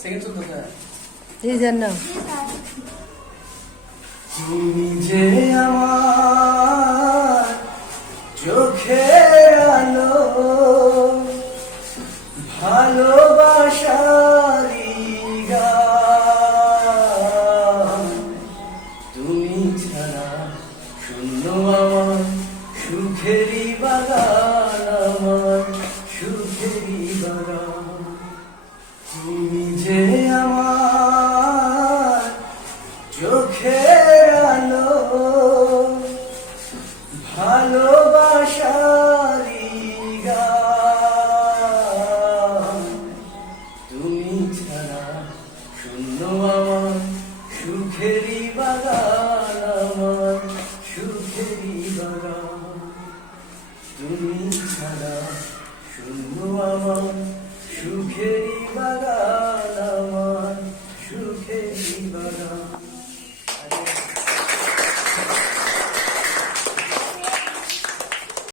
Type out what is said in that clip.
Second শুদ্ধ sir. এই জন্য তুমি যে আমার চোখের আলো, ভালোবাসারি গান। তুমি ছাড়া শূন্য আমার সুখেরই বাগান, আমার সুখেরই বাগান। তুমি যে আমার চোখের আলো, ভালোবাসারি গান। তুমি ছাড়া শূন্য আমার সুখেরই বাগান, আমার সুখেরই বাগান। তুমি ছাড়া শূন্য আমার সুখেরই বাগান।